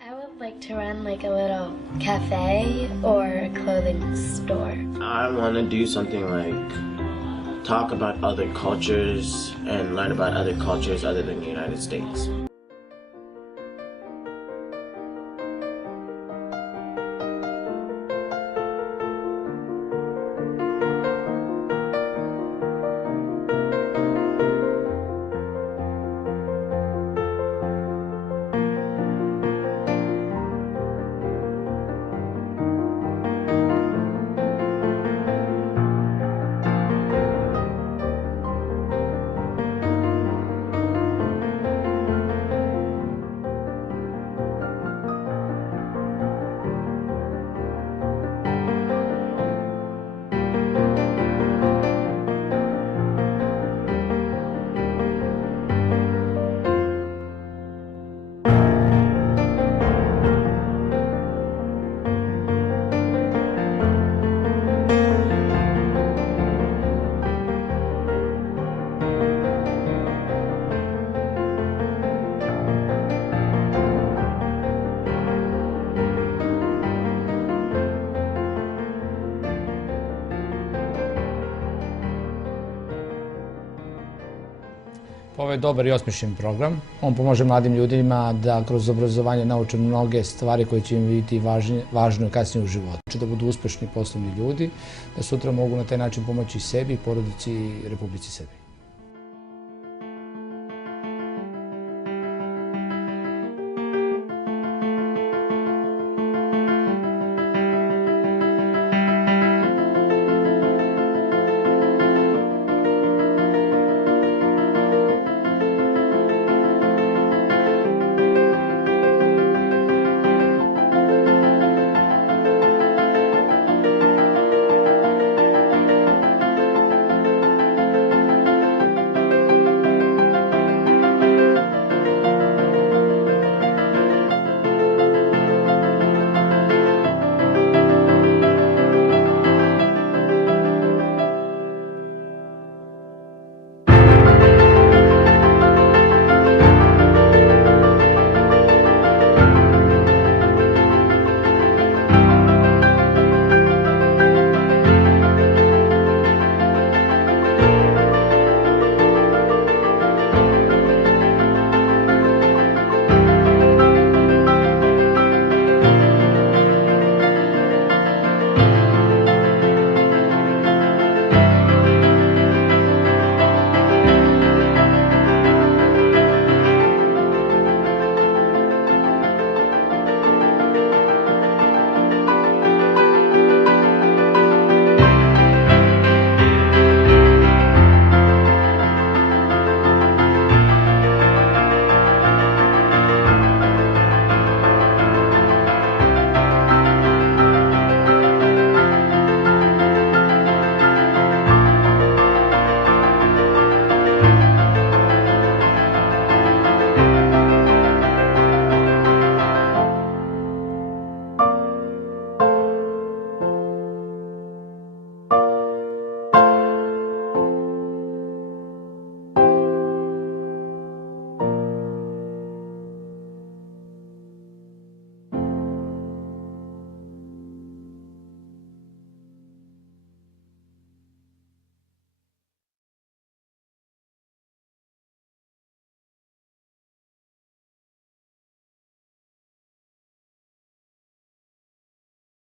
I would like to run like a little cafe or a clothing store. I want to do something like talk about other cultures and learn about other cultures other than the United States. Ovo je dobar i osmišljen program. On pomaže mladim ljudima da kroz obrazovanje nauče mnoge stvari koje će im biti važne kasnije u životu. Da budu uspešni poslovni ljudi, da sutra mogu na taj način pomoći sebi, porodici i Republici Srbiji.